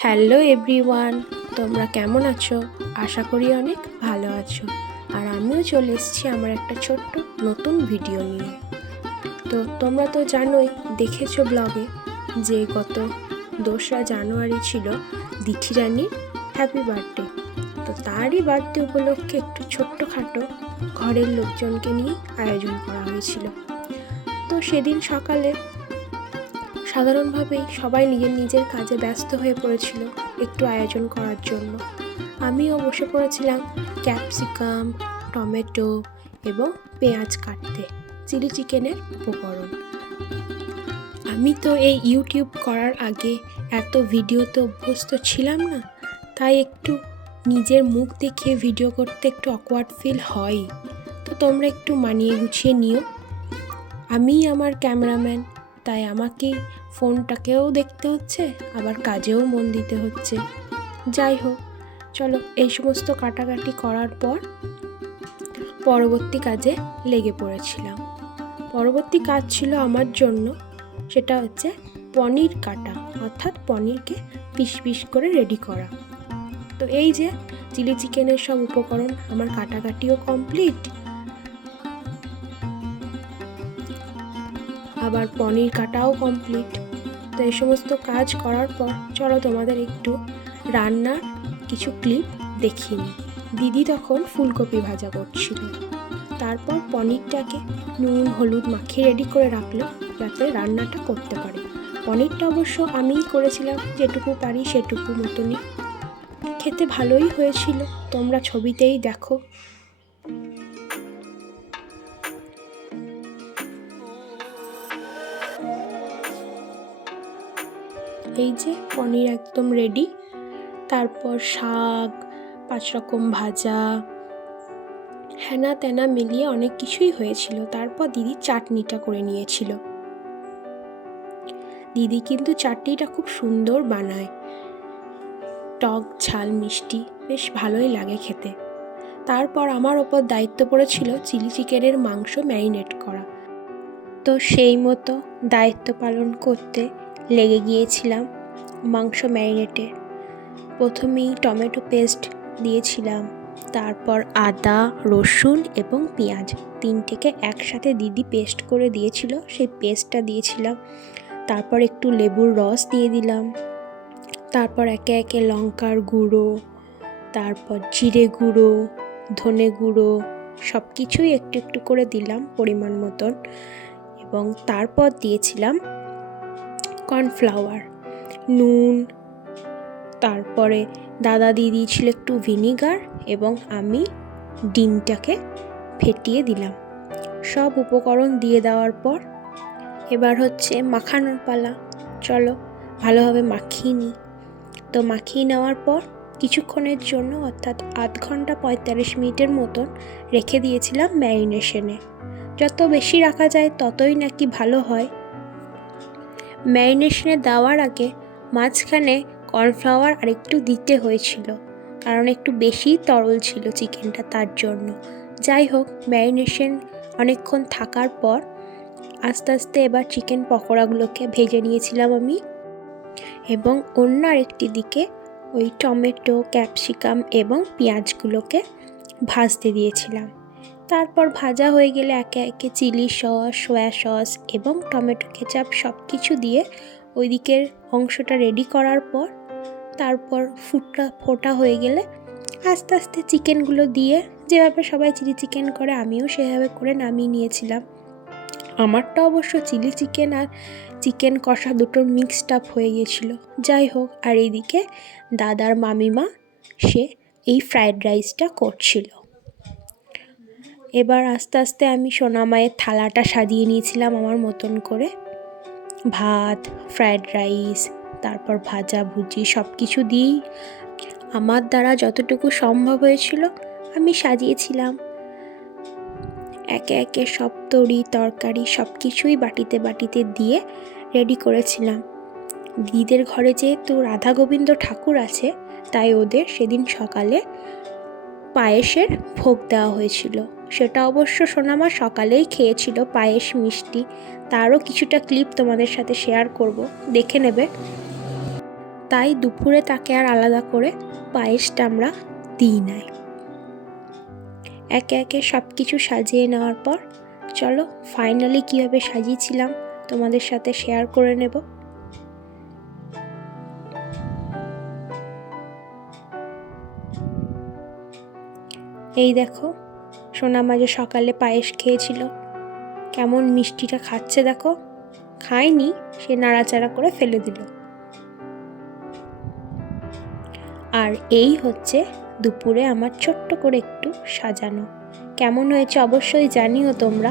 Hello everyone, তোমরা কেমন আছো? আশা করি অনেক ভালো আছো। আর আমিও চলে এসেছি আমার একটা ছোট্ট নতুন ভিডিও নিয়ে। তো তোমরা তো জানোই, দেখেছো ব্লগে যে গত 2রা জানুয়ারি ছিল দিঠি রানীর হ্যাপি বার্থডে। তো তারই বার্থডে উপলক্ষে একটু ছোট্টখাটো ঘরের লোকজনকে নিয়ে আয়োজন করা হয়েছিল। তো সেদিন সকালে সাধারণভাবেই সবাই নিজের নিজের কাজে ব্যস্ত হয়ে পড়েছিল একটু আয়োজন করার জন্য। আমিও বসে পড়েছিলাম ক্যাপসিকাম, টমেটো এবং পেঁয়াজ কাটতে, চিলি চিকেনের উপকরণ। আমি তো এই ইউটিউব করার আগে এত ভিডিওতে অভ্যস্ত ছিলাম না, তাই একটু নিজের মুখ দেখিয়ে ভিডিও করতে একটু অকওয়ার্ড ফিল হয়। তো তোমরা একটু মানিয়ে গুছিয়ে নিও। আমিই আমার ক্যামেরাম্যান, তাই আমাকেই ফোনটাকেও দেখতে হচ্ছে, আবার কাজেও মন দিতে হচ্ছে। যাই হোক, চলো এই সমস্ত কাটাকাটি করার পর পরবর্তী কাজে লেগে পড়েছিলাম। পরবর্তী কাজ ছিল আমার জন্য, সেটা হচ্ছে পনির কাটা, অর্থাৎ পনিরকে পিস পিস করে রেডি করা। তো এই যে চিলি চিকেনের সব উপকরণ আমার কাটাকাটিও কমপ্লিট, আবার পনির কাটাও কমপ্লিট। তো এই সমস্ত কাজ করার পর চলো তোমাদের একটু রান্নার কিছু ক্লিপ দেখিয়ে নিই। দিদি তখন ফুলকপি ভাজা করছিল, তারপর পনিরটাকে নুন হলুদ মাখিয়ে রেডি করে রাখলো যাতে রান্নাটা করতে পারে। পনিরটা অবশ্য আমিই করেছিলাম, যেটুকু পারি সেটুকু মতনই। খেতে ভালোই হয়েছিল, তোমরা ছবিতেই দেখো। এই যে পনির একদম রেডি। তারপর শাক, 5 রকম ভাজা, হেনা তেনা মিলিয়ে অনেক কিছুই হয়েছিল। তারপর দিদি চাটনিটা করে নিয়েছিল। দিদি কিন্তু চাটনিটা খুব সুন্দর বানায়, টক ঝাল মিষ্টি, বেশ ভালোই লাগে খেতে। তারপর আমার ওপর দায়িত্ব পড়েছিল চিলি চিকেনের মাংস ম্যারিনেট করা। তো সেই মতো দায়িত্ব পালন করতে লেগে গিয়েছিলাম মাংস ম্যারিনেটে। প্রথমেই টমেটো পেস্ট দিয়েছিলাম, তারপর আদা রসুন এবং পেঁয়াজ 3টেকে একসাথে দিদি পেস্ট করে দিয়েছিল, সেই পেস্টটা দিয়েছিলাম। তারপর একটু লেবুর রস দিয়ে দিলাম। তারপর একে একে লঙ্কার গুঁড়ো, তারপর জিরে গুঁড়ো, ধনে গুঁড়ো, সব কিছুই একটু একটু করে দিলাম পরিমাণ মতন। এবং তারপর দিয়েছিলাম কর্নফ্লাওয়ার, নুন, তারপরে দাদা দিয়ে দিয়েছিল একটু ভিনিগার, এবং আমি ডিমটাকে ফেটিয়ে দিলাম। সব উপকরণ দিয়ে দেওয়ার পর এবার হচ্ছে মাখানোর পালা। চলো ভালোভাবে মাখিয়ে নিই। তো মাখিয়ে নেওয়ার পর কিছুক্ষণের জন্য, অর্থাৎ আধ ঘন্টা 45 মিনিটের মতন রেখে দিয়েছিলাম ম্যারিনেশনে। যত বেশি রাখা যায় ততই নাকি ভালো হয়। ম্যারিনেশনে দেওয়ার আগে মাঝখানে কর্নফ্লাওয়ার আর একটু দিতে হয়েছিল, কারণ একটু বেশি তরল ছিল চিকেনটা, তার জন্য। যাই হোক, ম্যারিনেশন অনেকক্ষণ থাকার পর আস্তে আস্তে এবার চিকেন পকোড়াগুলোকে ভেজে নিয়েছিলাম আমি, এবং অন্য আরেকটি দিকে ওই টমেটো, ক্যাপসিকাম এবং পেঁয়াজগুলোকে ভাজতে দিয়েছিলাম। তারপর ভাজা হয়ে গেলে একে একে চিলি সস, সয়া সস এবং টমেটো কেচাপ সব কিছু দিয়ে ওই দিকের অংশটা রেডি করার পর, তারপর ফোটা হয়ে গেলে আস্তে আস্তে চিকেনগুলো দিয়ে, যেভাবে সবাই চিলি চিকেন করে আমিও সেভাবে করে নামিয়ে নিয়েছিলাম। আমারটা অবশ্য চিলি চিকেন আর চিকেন কষা দুটোর মিক্সড আপ হয়ে গিয়েছিল। যাই হোক, আর এইদিকে দাদার মামিমা সে এই ফ্রায়েড রাইসটা করছিল। এবার আস্তে আস্তে আমি সোনামায়ের থালাটা সাজিয়ে নিয়েছিলাম আমার মতন করে। ভাত, ফ্রায়েড রাইস, তারপর ভাজা ভুজি সব কিছু দিয়েই আমার দ্বারা যতটুকু সম্ভব হয়েছিল আমি সাজিয়েছিলাম। একে একে সব তরকারি সব কিছুই বাটিতে বাটিতে দিয়ে রেডি করেছিলাম। দিদিদের ঘরে যেহেতু রাধা গোবিন্দ ঠাকুর আছে, তাই ওদের সেদিন সকালে পায়েসের ভোগ দেওয়া হয়েছিল। সেটা অবশ্য সোনামা সকালেই খেয়েছিল, পায়েস মিষ্টি। তারও কিছুটা ক্লিপ তোমাদের সাথে শেয়ার করব, দেখে নেবে। তাই দুপুরে তাকে আর আলাদা করে পায়েসটা আমরা দিই নাই। একে একে সব কিছু সাজিয়ে নেওয়ার পর চলো ফাইনালি কীভাবে সাজিয়েছিলাম তোমাদের সাথে শেয়ার করে নেব। এই দেখো সোনামা যে সকালে পায়েস খেয়েছিল, কেমন মিষ্টিটা খাচ্ছে দেখো। খায়নি, সে নাড়াচাড়া করে ফেলে দিল। আর এই হচ্ছে দুপুরে আমার ছোট্ট করে একটু সাজানো। কেমন হয়েছে অবশ্যই জানিও তোমরা।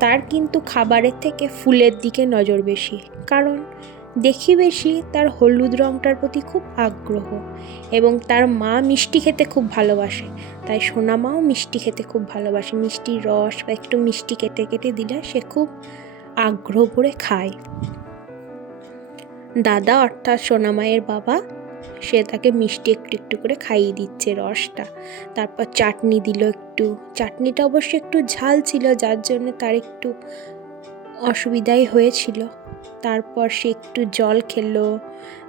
তার কিন্তু খাবারের থেকে ফুলের দিকে নজর বেশি, কারণ দেখি বেশি তার হলুদ রঙটার প্রতি খুব আগ্রহ, এবং তার মা মিষ্টি খেতে খুব ভালোবাসে, তাই সোনামাও মিষ্টি খেতে খুব ভালোবাসে। মিষ্টির রস বা একটু মিষ্টি কেটে কেটে দিলে সে খুব আগ্রহ করে খায়। দাদা অর্থাৎ সোনামায়ের বাবা, সে তাকে মিষ্টি একটু একটু করে খাইয়ে দিচ্ছে রসটা। তারপর চাটনি দিল একটু, চাটনিটা অবশ্য একটু ঝাল ছিল, যার জন্য তার একটু অসুবিধাই হয়েছিল। তারপর সে একটু জল খেলো।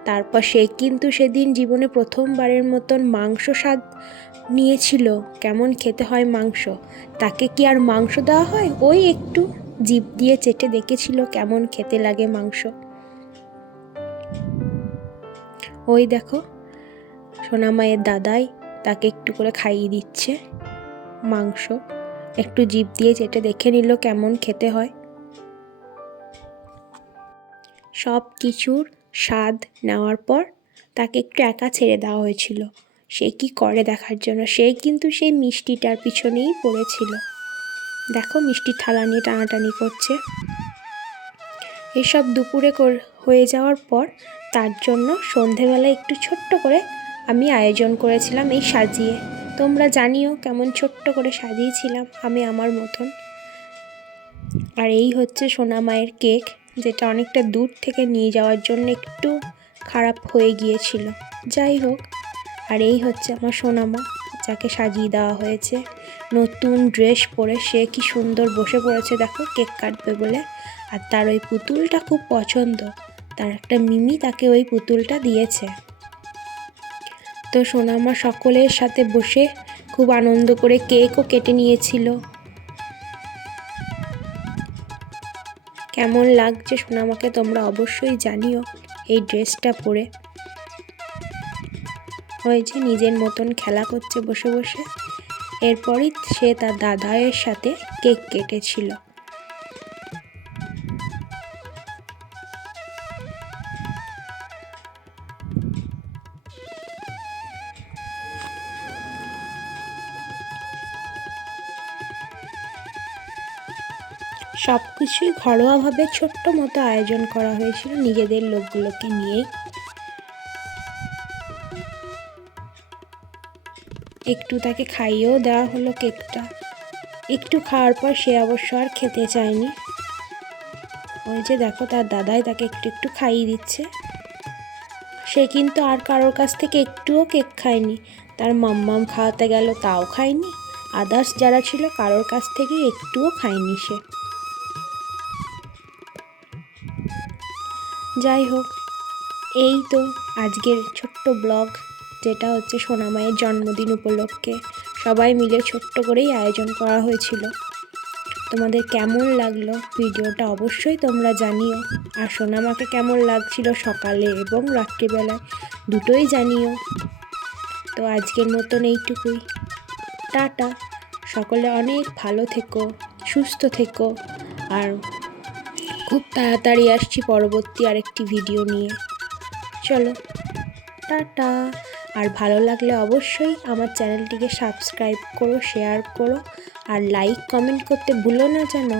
তারপর সে কিন্তু সেদিন জীবনে প্রথমবারের মতন মাংস স্বাদ নিয়েছিল, কেমন খেতে হয় মাংস। তাকে কি আর মাংস দেওয়া হয়, ওই একটু জিভ দিয়ে চেটে দেখেছিল কেমন খেতে লাগে মাংস। ওই দেখো সোনামায়ের দাদাই তাকে একটু করে খাইয়ে দিচ্ছে মাংস, একটু জিভ দিয়ে চেটে দেখে নিল কেমন খেতে হয়। সব কিছুর স্বাদ নেওয়ার পর তাকে একটু একা ছেড়ে দেওয়া হয়েছিল, সে কি করে দেখার জন্য। সে কিন্তু সেই মিষ্টিটার পিছনেই পড়েছিল। দেখো মিষ্টি থালা নিয়ে টানাটানি করছে। এসব দুপুরে হয়ে যাওয়ার পর তার জন্য সন্ধেবেলা একটু ছোট্ট করে আমি আয়োজন করেছিলাম এই সাজিয়ে। তোমরা জানিও কেমন ছোট্ট করে সাজিয়েছিলাম আমি আমার মতন। আর এই হচ্ছে সোনামায়ের কেক, যেটা অনেকটা দূর থেকে নিয়ে যাওয়ার জন্য একটু খারাপ হয়ে গিয়েছিল, যাই হোক। আর এই হচ্ছে আমার সোনামা, যাকে সাজিয়ে দেওয়া হয়েছে নতুন ড্রেস পরে। সে কি সুন্দর বসে পড়েছে দেখো কেক কাটবে বলে। আর তার ওই পুতুলটা খুব পছন্দ, তার একটা মিমি তাকে ওই পুতুলটা দিয়েছে। তো সোনামা সকলের সাথে বসে খুব আনন্দ করে কেকও কেটে নিয়েছিল। কেমন লাগছে সোনামাকে তোমরা অবশ্যই জানিও এই ড্রেসটা পরে। হয়েছে নিজের মতন খেলা করছে বসে বসে। এরপরই সে তার দাদায়ের সাথে কেক কেটেছিল। সব কিছুই ঘরোয়াভাবে ছোট্ট মতো আয়োজন করা হয়েছিল নিজেদের লোকগুলোকে নিয়েই। একটু তাকে খাইয়েও দেওয়া হলো কেকটা। একটু খাওয়ার পর সে অবশ্য আর খেতে চায়নি। ওই যে দেখো তার দাদাই তাকে একটু একটু খাইয়ে দিচ্ছে। সে কিন্তু আর কারোর কাছ থেকে একটুও কেক খায়নি। তার মাম্মাম খাওয়াতে গেল তাও খায়নি, আদার্স যারা ছিল কারোর কাছ থেকে একটুও খায়নি সে। যাই হোক, এই তো আজকের ছোট্ট ব্লগ, যেটা হচ্ছে সোনামায়ের জন্মদিন উপলক্ষে সবাই মিলে ছোট্ট করেই আয়োজন করা হয়েছিল। তোমাদের কেমন লাগলো ভিডিওটা অবশ্যই তোমরা জানিও। আর সোনামাকে কেমন লাগছিল সকালে এবং রাত্রিবেলায় দুটোই জানিও। তো আজকের মতন এইটুকুই, টাটা। সকলে অনেক ভালো থেকো, সুস্থ থেকো। আর খুব তাড়াতাড়ি আসছি পরবর্তী আরেকটি ভিডিও নিয়ে। চলো টাটা। আর ভালো লাগলে অবশ্যই আমার চ্যানেলটিকে সাবস্ক্রাইব করো, শেয়ার করো, আর লাইক কমেন্ট করতে ভুলো না যেন।